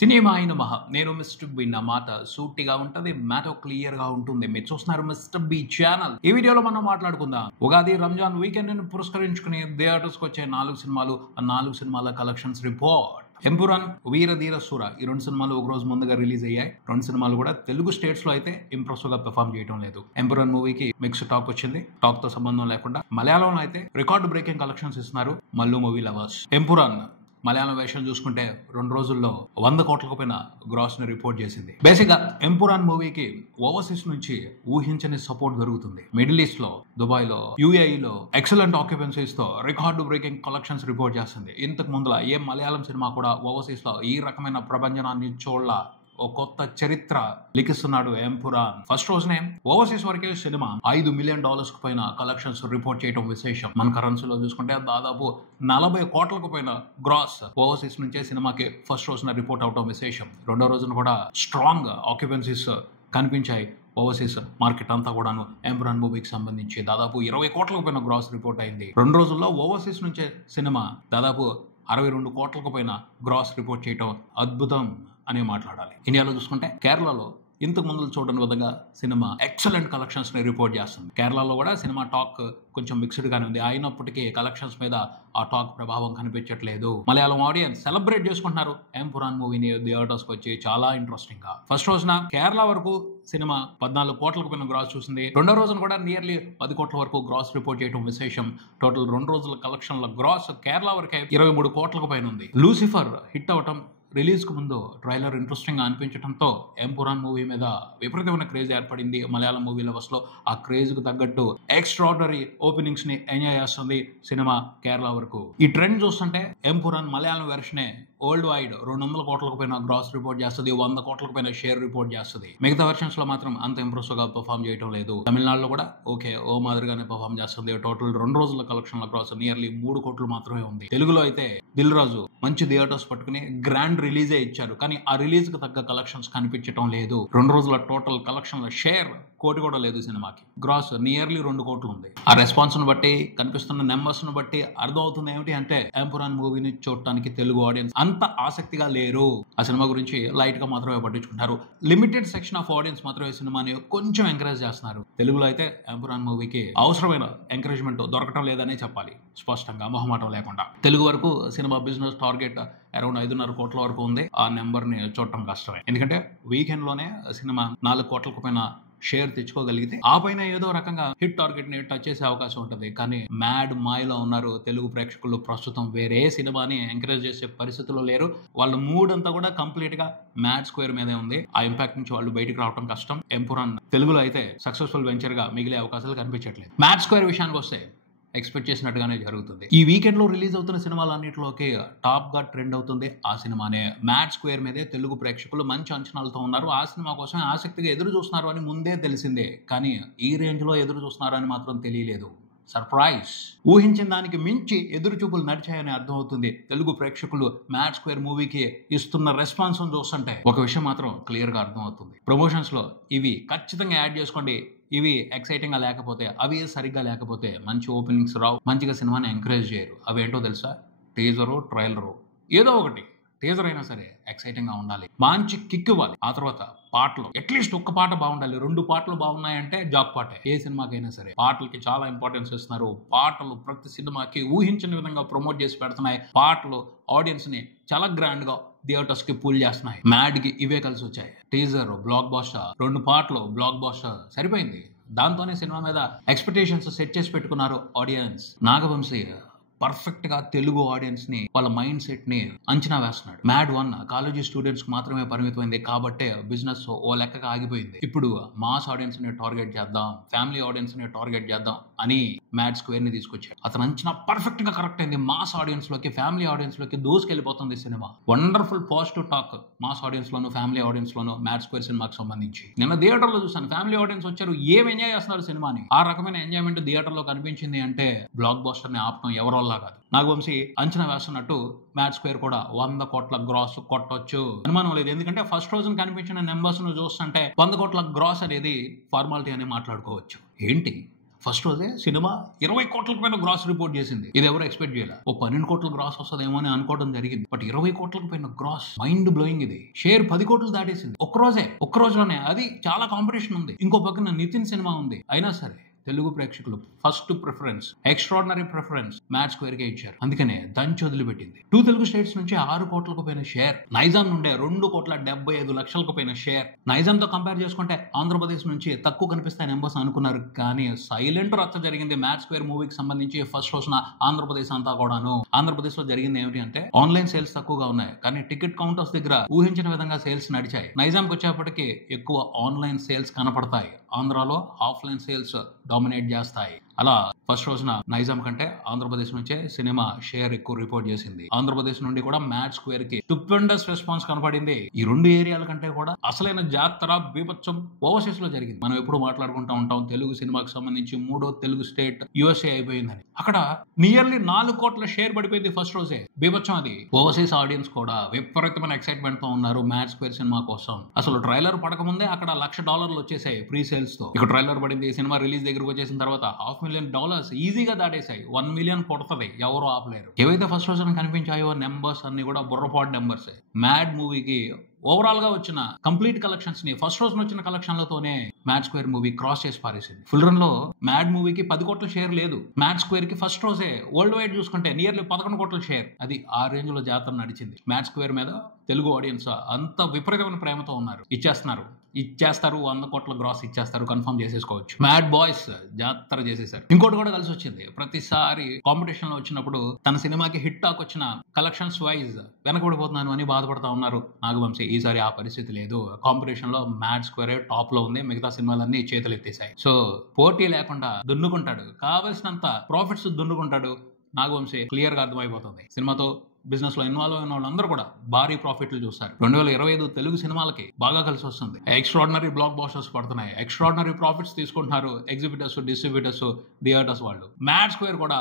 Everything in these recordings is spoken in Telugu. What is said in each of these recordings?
సినిమా అయిన మహా నేను మిస్టర్ బి. నా మాట సూటిగా ఉంటది, మ్యాటర్ క్లియర్ గా ఉంటుంది. మీరు చూస్తున్నారు మిస్టర్ బి ఛానల్. ఈ వీడియోలో మనం మాట్లాడుకుందాం ఉగాది రంజాన్ వీకెండ్ ని పురస్కరించుకుని థియేటర్స్ కి వచ్చే 4 సినిమాలు, ఆ 4 సినిమాల కలెక్షన్స్ రిపోర్ట్. ఎంపురాన్, వీర ధీర సూర ఈ 2 సినిమాలు ఒక రోజు ముందుగా రిలీజ్ అయ్యాయి. 2 సినిమాలు కూడా తెలుగు స్టేట్స్ లో అయితే ఇంప్రెసివ్ గా పెర్ఫార్మ్ చేయడం లేదు. ఎంపురాన్ మూవీకి మిక్స్ టాక్ వచ్చింది. టాక్ తో సంబంధం లేకుండా మలయాళంలో అయితే రికార్డు బ్రేకింగ్ కలెక్షన్స్ ఇస్తున్నారు మల్లు మూవీ లవర్స్. ఎంపురాన్ మలయాళం వేషం చూసుకుంటే 2 రోజుల్లో 100 కోట్లకు పైన గ్రాస్ ని రిపోర్ట్ చేసింది. బేసిక్ గా ఎంపురాన్ మూవీకి ఓవర్సీస్ నుంచి ఊహించని సపోర్ట్ దొరుకుతుంది. మిడిల్ ఈస్ట్ లో, దుబాయ్ లో, యుఏఈ లో ఎక్సలెంట్ ఆక్యుపెన్సీస్ తో రికార్డు బ్రేకింగ్ కలెక్షన్స్ రిపోర్ట్ చేస్తుంది. ఇంతకు ముందులా ఏ మలయాళం సినిమా కూడా ఓవర్సీస్ లో ఈ రకమైన ప్రభంజనాన్ని చూడాల. ఓ కొత్త చరిత్ర లిఖిస్తున్నాడు ఎంపురాన్. ఫస్ట్ రోజునే ఓవర్సీస్ వరకే సినిమా $5 మిలియన్ కు పైన కలెక్షన్స్ రిపోర్ట్ చేయడం విశేషం. మన కరెన్సీలో చూసుకుంటే దాదాపు 40 కోట్లకు పైన గ్రాస్ ఓవర్సీస్ నుంచే సినిమాకి ఫస్ట్ రోజున రిపోర్ట్ అవడం విశేషం. రెండో రోజున కూడా స్ట్రాంగ్ ఆక్యుపెన్సీస్ కనిపించాయి. ఓవర్సీస్ మార్కెట్ అంతా కూడాను ఎంపురాన్ మూవీకి సంబంధించి దాదాపు 20 కోట్లకు పైన గ్రాస్ రిపోర్ట్ అయింది. 2 రోజుల్లో ఓవర్సీస్ నుంచే సినిమా దాదాపు 62 కోట్లకు పైన గ్రాస్ రిపోర్ట్ చేయడం అద్భుతం అని మాట్లాడాలి. ఇండియాలో చూసుకుంటే కేరళలో ఇంతకు ముందు చూడని విధంగా సినిమా ఎక్సలెంట్ కలెక్షన్స్ ని రిపోర్ట్ చేస్తుంది. కేరళలో కూడా సినిమా టాక్ కొంచెం మిక్స్డ్ గానే ఉంది. అయినప్పటికీ కలెక్షన్స్ మీద ఆ టాక్ ప్రభావం కనిపించట్లేదు. మలయాళం ఆడియన్స్ సెలబ్రేట్ చేసుకుంటున్నారు ఎంపురాన్ మూవీని థియేటర్స్ కి వచ్చి చాలా ఇంట్రెస్టింగ్ గా. ఫస్ట్ రోజున కేరళ వరకు సినిమా 14 కోట్లకు పైన గ్రాస్ చూసింది. రెండో రోజున కూడా నియర్లీ 10 కోట్ల వరకు గ్రాస్ రిపోర్ట్ చేయడం విశేషం. టోటల్ 2 రోజుల కలెక్షన్ల గ్రాస్ కేరళ వరకే 23 కోట్లకు పైన ఉంది. లూసిఫర్ హిట్ అవటం, రిలీజ్ కు ముందు ట్రైలర్ ఇంట్రెస్టింగ్ గా అనిపించడంతో ఎంపురాన్ మూవీ మీద విపరీతమైన క్రేజ్ ఏర్పడింది మలయాళం మూవీ లవర్స్ లో. ఆ క్రేజ్ కు తగ్గట్టు ఎక్స్ట్రాడనరీ ఓపెనింగ్స్ ని ఎంజాయ్ చేస్తుంది సినిమా కేరళ వరకు. ఈ ట్రెండ్ చూస్తుంటే ఎంపురాన్ మలయాళం వెర్షనే వరల్డ్ వైడ్ 200 కోట్లకు పైన గ్రాస్ రిపోర్ట్ చేస్తుంది, 100 కోట్లకు పైన షేర్ రిపోర్ట్ చేస్తుంది. మిగతా వెర్షన్స్ లో మాత్రం అంత ఇంప్రెసివ్ గా పర్ఫామ్ చేయడం లేదు. తమిళనాడులో కూడా ఓ మాదిరిగానే పర్ఫామ్ చేస్తుంది. టోటల్ 2 రోజుల కలెక్షన్ల గ్రాస్ నియర్లీ 3 కోట్లు మాత్రమే ఉంది. తెలుగులో అయితే దిల్ రాజు మంచి థియేటర్స్ పట్టుకుని గ్రాండ్ రిలీజే ఇచ్చారు, కానీ ఆ రిలీజ్ కు తగ్గ కలెక్షన్స్ కనిపించడం లేదు. 2 రోజుల టోటల్ కలెక్షన్ల షేర్ కోటి కూడా లేదు సినిమాకి. గ్రాస్ నియర్లీ 2 కోట్లు ఉంది. ఆ రెస్పాన్స్ ను బట్టి, కనిపిస్తున్న నెంబర్స్ ను బట్టి అర్థం అవుతుంది ఏమిటి అంటే ఎంపురాన్ మూవీని చూడటానికి తెలుగు ఆడియన్స్ అంత ఆసక్తిగా లేరు. ఆ సినిమా గురించి లైట్ గా మాత్రమే పట్టించుకుంటారు. లిమిటెడ్ సెక్షన్ ఆఫ్ ఆడియన్స్ మాత్రమే సినిమాని కొంచెం ఎంకరేజ్ చేస్తున్నారు. తెలుగులో అయితే ఎంపురాన్ మూవీకి అవసరమైన ఎంకరేజ్మెంట్ దొరకటం లేదనే చెప్పాలి, స్పష్టంగా మొహమాటం లేకుండా. తెలుగు వరకు సినిమా బిజినెస్ టార్గెట్ అరౌండ్ 5.5 కోట్ల వరకు ఉంది. ఆ నెంబర్ ని చూడటం కష్టమే, ఎందుకంటే వీకెండ్ లోనే సినిమా 4 కోట్లకు పైన షేర్ తెచ్చుకోగలిగితే ఆ పైన ఏదో రకంగా హిట్ టార్గెట్ ని టచ్ చేసే అవకాశం ఉంటుంది. కానీ మ్యాడ్ మాయలో ఉన్నారు తెలుగు ప్రేక్షకులు. ప్రస్తుతం వేరే సినిమాని ఎంకరేజ్ చేసే పరిస్థితుల్లో లేరు. వాళ్ళ మూడ్ అంతా కూడా కంప్లీట్ గా మ్యాడ్ స్క్వేర్ మీదే ఉంది. ఆ ఇంపాక్ట్ నుంచి వాళ్ళు బయటికి రావడం కష్టం. ఎంపురాన్ తెలుగులో అయితే సక్సెస్ఫుల్ వెంచర్ గా మిగిలే అవకాశాలు కనిపించట్లేదు. మ్యాడ్ స్క్వేర్ విషయానికి వస్తే ఎక్స్పెక్ట్ చేసినట్టుగానే జరుగుతుంది. ఈ వీకెండ్ లో రిలీజ్ అవుతున్న సినిమాలన్నింటిలోకి టాప్ గా ట్రెండ్ అవుతుంది ఆ సినిమానే. మ్యాడ్ స్క్వేర్ మీదే తెలుగు ప్రేక్షకులు మంచి అంచనాలతో ఉన్నారు. ఆ సినిమా కోసం ఆసక్తిగా ఎదురు చూస్తున్నారు అని ముందే తెలిసిందే, కానీ ఈ రేంజ్ లో ఎదురు చూస్తున్నారు అని మాత్రం తెలియలేదు. సర్ప్రైజ్! ఊహించిన దానికి మించి ఎదురు చూపులు నడిచాయని అర్థమవుతుంది. తెలుగు ప్రేక్షకులు మ్యాడ్ స్క్వేర్ మూవీకి ఇస్తున్న రెస్పాన్స్ చూస్తుంటే ఒక విషయం మాత్రం క్లియర్ గా అర్థమవుతుంది. ప్రమోషన్స్ లో ఇవి ఖచ్చితంగా యాడ్ చేసుకోండి. ఇవి ఎక్సైటింగ్ గా లేకపోతే, అవి సరిగ్గా లేకపోతే మంచి ఓపెనింగ్స్ రావు, మంచిగా సినిమాని ఎంకరేజ్ చేయరు. అవేంటో తెలుసా? టీజరు, ట్రైలరు, ఏదో ఒకటి. టీజర్ అయినా సరే ఎక్సైటింగ్ గా ఉండాలి, మంచి కిక్ ఇవ్వాలి. ఆ తర్వాత పాటలు అట్లీస్ట్ ఒక్క పాట బాగుండాలి. 2 పాటలు బాగున్నాయంటే జాక్ పాటే. ఏ సినిమాకైనా సరే పాటలకి చాలా ఇంపార్టెన్స్ ఇస్తున్నారు. పాటలు ప్రతి సినిమాకి ఊహించిన విధంగా ప్రమోట్ చేసి పెడుతున్నాయి. పాటలు ఆడియన్స్ ని చాలా గ్రాండ్ గా థియేటర్స్ కి పూల్ చేస్తున్నాయి. మ్యాడ్ కి ఇవే కలిసి వచ్చాయి. టీజర్ బ్లాక్ బాస్టర్, 2 పాటలు బ్లాక్ బాస్టర్, సరిపోయింది. దాంతోనే సినిమా మీద ఎక్స్పెక్టేషన్స్ సెట్ చేసి పెట్టుకున్నారు ఆడియన్స్. నాగవంశీ పర్ఫెక్ట్ గా తెలుగు ఆడియన్స్ ని, వాళ్ళ మైండ్ సెట్ ని అంచనా వేస్తున్నాడు. మ్యాడ్ 1 కాలేజీ స్టూడెంట్స్ కి మాత్రమే పరిమితమైంది కాబట్టే బిజినెస్ ఓ లెక్కగా ఆగిపోయింది. ఇప్పుడు మాస్ ఆడియన్స్ ని టార్గెట్ చేద్దాం, ఫ్యామిలీ ఆడియన్స్ ని టార్గెట్ చేద్దాం అని మ్యాడ్ స్క్వేర్ ని తీసుకొచ్చాడు. అతను అంచనా పర్ఫెక్ట్ గా కరెక్ట్ అయింది. మాస్ ఆడియన్స్ లోకి, ఫ్యామిలీ ఆడియన్స్ లోకి దూసుకెళ్లిపోతుంది cinema. Wonderful positive talk mass audience లోను, ఫ్యామిలీ ఆడియన్స్ లోను మ్యాడ్ స్క్వేర్ సినిమాకి సంబంధించి. నిన్న థియేటర్ లో చూసాను, ఫ్యామిలీ ఆడియన్స్ వచ్చారు, ఏం ఎంజాయ్ చేస్తున్నారు సినిమాని. ఆ రకమైన ఎంజాయ్మెంట్ థియేటర్ లో కనిపించింది అంటే బ్లాక్ బాస్టర్ ని ఆపడం ఎవరో కాదు. నాగవంశీ అంచనా వేస్తున్నట్టు మ్యాడ్ స్క్వేర్ కూడా 100 కోట్ల గ్రాస్ కొట్టొచ్చు, అనుమానం లేదు. ఎందుకంటే ఫస్ట్ రోజున కనిపించిన నెంబర్స్ ను చూస్తుంటే 100 కోట్ల గ్రాస్ అనేది ఫార్మాలిటీ అని మాట్లాడుకోవచ్చు. ఏంటి ఫస్ట్ రోజే సినిమా 20 కోట్లకు పైన గ్రాస్ రిపోర్ట్ చేసింది. ఇది ఎవరు ఎక్స్పెక్ట్ చేయాలి. ఓ 12 కోట్ల గ్రాస్ వస్తుందేమో అని అనుకోవడం జరిగింది. బట్ 20 కోట్లకు పైన గ్రాస్, మైండ్ బ్లోయింగ్. ఇది షేర్ 10 కోట్లు దాటేసింది ఒక్క రోజులోనే. అది చాలా కాంపిటీషన్ ఉంది. ఇంకో పక్కన నితిన్ సినిమా ఉంది. అయినా సరే తెలుగు ప్రేక్షకులు first preference, extraordinary preference Mad Square కే ఇచ్చారు. అందుకనే దంచి వదిలిపెట్టింది. 2 తెలుగు స్టేట్స్ నుంచి 6 కోట్లకు పైన షేర్, నైజాం నుండే 2,75,00,000 పైన షేర్. నైజాంతో కంపేర్ చేసుకుంటే ఆంధ్రప్రదేశ్ నుంచి తక్కువ కనిపిస్తాయి నెంబర్స్ అనుకున్నారు. కానీ సైలెంట్ రచ్చ జరిగింది మ్యాచ్ స్క్వేర్ మూవీకి సంబంధించి. ఫస్ట్ రోజున ఆంధ్రప్రదేశ్ అంతా కూడాను. ఆంధ్రప్రదేశ్ లో జరిగింది ఏమిటి అంటే, ఆన్లైన్ సేల్స్ తక్కువగా ఉన్నాయి, కానీ టికెట్ కౌంటర్స్ దగ్గర ఊహించిన విధంగా సేల్స్ నడిచాయి. నైజాంకి వచ్చేప్పటికి ఎక్కువ ఆన్లైన్ సేల్స్ కనపడతాయి. ఆంధ్రాలో ఆఫ్లైన్ సేల్స్ డామినేట్ చేస్తాయి. అలా ఫస్ట్ రోజున నైజాం కంటే ఆంధ్రప్రదేశ్ నుంచే సినిమా షేర్ ఎక్కువ రిపోర్ట్ చేసింది. ఆంధ్రప్రదేశ్ నుండి కూడా మ్యాచ్ స్క్వేర్ కి స్టూపెండస్ రెస్పాన్స్ కనపడింది. ఈ 2 ఏరియాల కంటే కూడా అసలైన జాతర బీభత్సం ఓవర్సీస్ లో జరిగింది. మనం ఎప్పుడు మాట్లాడుకుంటూ ఉంటాం తెలుగు సినిమాకి సంబంధించి 3వ తెలుగు స్టేట్ యుఎస్ఏ అయిపోయిందని. అక్కడ నియర్లీ 4 కోట్ల షేర్ పడిపోయింది ఫస్ట్ రోజే. బీభత్సం అది. ఓవర్సీస్ ఆడియన్స్ కూడా విపరీతమైన ఎక్సైట్మెంట్ తో ఉన్నారు మ్యాచ్ స్క్వేర్ సినిమా కోసం. అసలు ట్రైలర్ పడకముందే అక్కడ $1,00,000 వచ్చేసాయి ప్రీ సేల్స్ తో. ఇక ట్రైలర్ పడింది, సినిమా రిలీజ్ దగ్గరకు వచ్చేసిన తర్వాత $500,000 ఈజీగా దాటేశాయి. 1 మిలియన్ కొడుతుంది, ఎవరు ఆపలేరు. ఏవైతే ఫస్ట్ రోజున కనిపించాయో నెంబర్స్ అన్ని కూడా బుర్రపాటు నెంబర్స్. మ్యాడ్ మూవీకి ఓవరాల్ గా వచ్చిన కంప్లీట్ కలెక్షన్స్ ని ఫస్ట్ రోజున వచ్చిన కలెక్షన్లతోనే మ్యాచ్ స్క్వేర్ మూవీ క్రాస్ చేసి పారేసింది. ఫుల్ రన్ లో మ్యాడ్ మూవీకి 10 కోట్ల షేర్ లేదు. మ్యాచ్ స్క్వేర్ కి ఫస్ట్ రోజే వరల్డ్ వైడ్ చూసుకుంటే నియర్లీ 11 కోట్ల షేర్. అది ఆ రేంజ్ లో జాతర నడిచింది. మ్యాచ్ స్క్వేర్ మీద తెలుగు ఆడియన్స్ అంత విపరీతమైన ప్రేమతో ఉన్నారు. ఇచ్చేస్తారు 100 కోట్ల గ్రాస్ ఇచ్చేస్తారు, కన్ఫర్మ్ చేసేసుకోవచ్చు. మ్యాడ్ బాయ్స్ జాతర చేసేసారు. ఇంకోటి కూడా కలిసి వచ్చింది. ప్రతిసారి కాంపిటీషన్ లో వచ్చినప్పుడు తన సినిమాకి హిట్ టాక్ వచ్చిన కలెక్షన్స్ వైజ్ వెనకబడిపోతున్నాను అని బాధపడతా ఉన్నారు నాగవంశీ. ఈసారి ఆ పరిస్థితి లేదు. కాంపిటీషన్ లో మ్యాచ్ స్క్వేర్ టాప్ లో ఉంది, మిగతా సినిమాలన్నీ చేతులు ఎత్తేసాయి. సో పోటీ లేకుండా దున్నుకుంటాడు, కావలసినంత ప్రాఫిట్స్ దున్నుకుంటాడు నాగవంశీ. క్లియర్ గా అర్థమైపోతుంది. సినిమాతో బిజినెస్ లో ఇన్వాల్వ్ అయిన వాళ్ళందరూ కూడా భారీ ప్రాఫిట్లు చూస్తారు. 2025 తెలుగు సినిమాలకి బాగా కలిసి వస్తుంది. ఎక్స్ట్రాడినరీ బ్లాక్ బాస్టర్స్ పడుతున్నాయి, ఎక్స్ట్రాడినరీ ప్రాఫిట్స్ తీసుకుంటున్నారు ఎగ్జిబిటర్స్, డిస్ట్రిబ్యూటర్స్, థియేటర్స్ వాళ్ళు. మ్యాచ్ స్క్వేర్ కూడా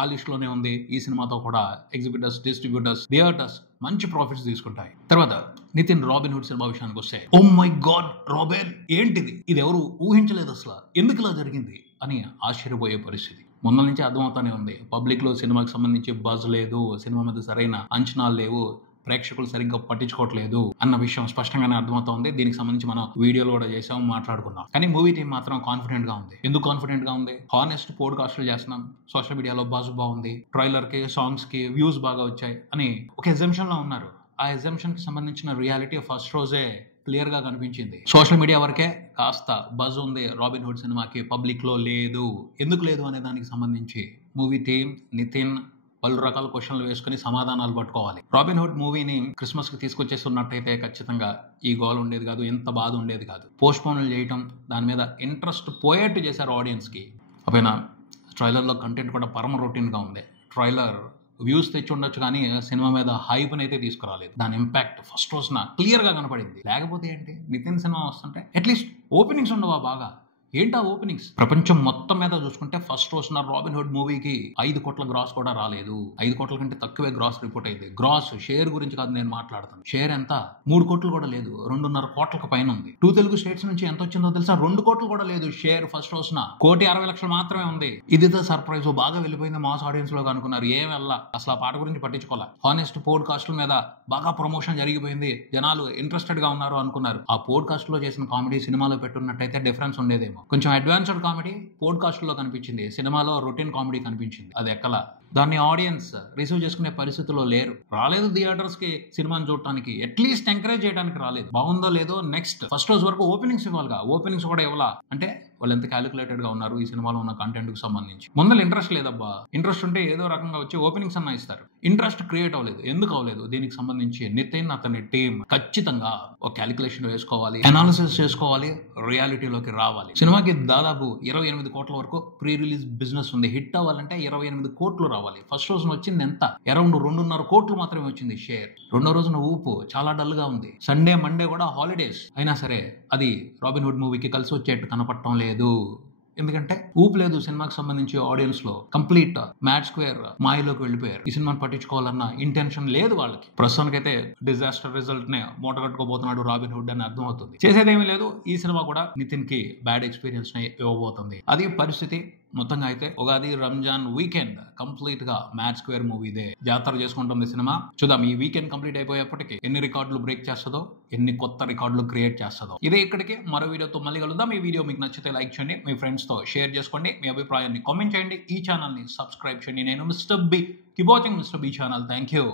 ఆ లిస్ట్ లోనే ఉంది. ఈ సినిమాతో కూడా ఎగ్జిబిటర్స్, డిస్ట్రిబ్యూటర్స్, థియేటర్స్ మంచి ప్రాఫిట్స్ తీసుకుంటాయి. తర్వాత నితిన్ రాబిన్ హుడ్ సినిమా విషయానికి వస్తే, ఓ మై గాడ్ రాబిన్ ఏంటిది, ఇది ఎవరు ఊహించలేదు అసలు, ఎందుకు ఇలా జరిగింది అని ఆశ్చర్యపోయే పరిస్థితి. ముందు నుంచి అర్థమవుతానే ఉంది. పబ్లిక్ లో సినిమాకి సంబంధించి బజ్ లేదు, సినిమా మీద సరైన అంచనాలు లేవు, ప్రేక్షకులు సరిగ్గా పట్టించుకోవట్లేదు అన్న విషయం స్పష్టంగానే అర్థమవుతోంది. దీనికి సంబంధించి మనం వీడియోలు కూడా చేసాము, మాట్లాడుకున్నాం. కానీ మూవీ టీం మాత్రం కాన్ఫిడెంట్ గా ఉంది. ఎందుకు కాన్ఫిడెంట్ గా ఉంది? హానెస్ట్ పోడ్కాస్ట్లు చేస్తున్నాం, సోషల్ మీడియాలో బజ్ బాగుంది, ట్రైలర్ కి సాంగ్స్ కి వ్యూస్ బాగా వచ్చాయి అని ఒక ఎగ్జంప్షన్ లో ఉన్నారు. ఆ ఎగ్జంప్షన్ కి సంబంధించిన రియాలిటీ ఫస్ట్ రోజే క్లియర్ గా కనిపించింది. సోషల్ మీడియా వరకే కాస్త బజ్ ఉంది రాబిన్ హుడ్ సినిమాకి, పబ్లిక్ లో లేదు. ఎందుకు లేదు అనే దానికి సంబంధించి మూవీ టీం, నితిన్ పలు రకాల క్వశ్చన్లు వేసుకుని సమాధానాలు పట్టుకోవాలి. రాబిన్ హుడ్ మూవీని క్రిస్మస్ కి తీసుకొచ్చేస్తున్నట్టయితే ఖచ్చితంగా ఈ గోల్ ఉండేది కాదు, ఎంత బాధ ఉండేది కాదు. పోస్ట్ పోన్లు చేయటం, దాని మీద ఇంట్రెస్ట్ పోయేట్టు చేశారు ఆడియన్స్ కి. అపైన ట్రైలర్ లో కంటెంట్ కూడా పరమ రొటీన్ గా ఉంది. ట్రైలర్ వ్యూస్ తెచ్చి ఉండొచ్చు కానీ సినిమా మీద హైప్ అయితే తీసుకురాలేదు. దాని ఇంపాక్ట్ ఫస్ట్ రోజున క్లియర్ గా కనపడింది. లేకపోతే ఏంటి, నితిన్ సినిమా వస్తుంటే అట్లీస్ట్ ఓపెనింగ్స్ ఉండవా? బాగా ఏంటా ఓపెనింగ్స్? ప్రపంచం మొత్తం మీద చూసుకుంటే ఫస్ట్ రోజున రాబిన్ హుడ్ మూవీకి 5 కోట్ల గ్రాస్ కూడా రాలేదు. 5 కోట్ల కంటే తక్కువే గ్రాస్ రిపోర్ట్ అయింది. గ్రాస్ షేర్ గురించి కాదు నేను మాట్లాడుతాను. షేర్ ఎంత? 3 కోట్లు కూడా లేదు, 2.5 కోట్లకు పైన ఉంది. 2 తెలుగు స్టేట్స్ నుంచి ఎంత వచ్చిందో తెలుసా? 2 కోట్లు కూడా లేదు షేర్. ఫస్ట్ రోజున 1,60,00,000 మాత్రమే ఉంది. ఇదితో సర్ప్రైజ్. బాగా వెళ్ళిపోయింది మాస్ ఆడియన్స్ లో అనుకున్నారు. ఏం వెళ్ళా, అసలు ఆ పాట గురించి పట్టించుకోవాలి. హానెస్ట్ పోడ్కాస్ట్ల మీద బాగా ప్రమోషన్ జరిగిపోయింది, జనాలు ఇంట్రెస్టెడ్ గా ఉన్నారు అనుకున్నారు. ఆ పోడ్కాస్ట్ లో చేసిన కామెడీ సినిమాలో పెట్టున్నట్టయితే డిఫరెన్స్ ఉండేదేమో. కొంచెం అడ్వాన్స్డ్ కామెడీ పోడ్కాస్ట్ లో కనిపించింది, సినిమాలో రొటీన్ కామెడీ కనిపించింది. అది ఎక్కలా. దాన్ని ఆడియన్స్ రిసీవ్ చేసుకునే పరిస్థితిలో లేరు. రాలేదు థియేటర్స్ కి సినిమాని చూడటానికి, అట్లీస్ట్ ఎంకరేజ్ చేయడానికి రాలేదు. బాగుందో లేదో నెక్స్ట్ ఫస్ట్ రోజు వరకు ఓపెనింగ్స్ ఇవ్వాలిగా, ఓపెనింగ్స్ కూడా ఇవ్వాలా అంటే వాళ్ళు ఎంత క్యాలిక్యులేటెడ్ గా ఉన్నారు ఈ సినిమాలో ఉన్న కంటెంట్ కు సంబంధించి. ముందర ఇంట్రెస్ట్ లేదబ్బా, ఇంట్రెస్ట్ ఉంటే ఏదో రకంగా వచ్చి ఓపెనింగ్స్ అన్నా ఇస్తారు. ఇంట్రెస్ట్ క్రియేట్ అవ్వలేదు. ఎందుకు అవ్వలేదు? దీనికి సంబంధించి నితిన్ అతని టీం ఖచ్చితంగా ఒక క్యాలిక్యులేషన్ వేసుకోవాలి, అనాలిసిస్ చేసుకోవాలి, రియాలిటీలోకి రావాలి. సినిమాకి దాదాపు 28 కోట్ల వరకు ప్రీ రిలీజ్ బిజినెస్ ఉంది. హిట్ అవ్వాలంటే 28 కోట్లు రావాలి. ఫస్ట్ రోజున వచ్చింది ఎంత? అరౌండ్ 2.5 కోట్లు మాత్రమే వచ్చింది షేర్. రెండో రోజున ఊపు చాలా డల్ గా ఉంది. సండే మండే కూడా హాలిడేస్ అయినా సరే అది రాబిన్ హుడ్ మూవీకి కలిసి వచ్చేట్టు కనపడటం లేదు. ఎందుకంటే ఊపు లేదు సినిమాకి సంబంధించి. ఆడియన్స్ లో కంప్లీట్ మ్యాచ్ స్క్వేర్ మాయలోకి వెళ్ళిపోయారు. ఈ సినిమాని పట్టించుకోవాలన్న ఇంటెన్షన్ లేదు వాళ్ళకి. ప్రస్తుతానికైతే డిజాస్టర్ రిజల్ట్ నే మూటగట్టుకోబోతున్నాడు రాబిన్ హుడ్ అని అర్థమవుతుంది. చేసేదేమీ లేదు. ఈ సినిమా కూడా నితిన్ కి బ్యాడ్ ఎక్స్పీరియన్స్ ని ఇవ్వబోతుంది. అది పరిస్థితి. మొత్తంగా అయితే ఉగాది రంజాన్ వీకెండ్ కంప్లీట్ గా మ్యాచ్ స్క్వేర్ మూవీదే జాతర చేసుకుంటుంది సినిమా. చూద్దాం ఈ వీకెండ్ కంప్లీట్ అయిపోయేప్పటికి ఎన్ని రికార్డులు బ్రేక్ చేస్తుందో, ఎన్ని కొత్త రికార్డులు క్రియేట్ చేస్తుందో. ఇదే ఇక్కడికి మరో వీడియోతో మళ్ళీ కలుద్దాం. ఈ వీడియో మీకు నచ్చితే లైక్ చేయండి, మీ ఫ్రెండ్స్ తో షేర్ చేసుకోండి, మీ అభిప్రాయాన్ని కామెంట్ చేయండి, ఈ ఛానల్ ని సబ్స్క్రైబ్ చేయండి. నేను mister B. Keep watching mister B channel. Thank you.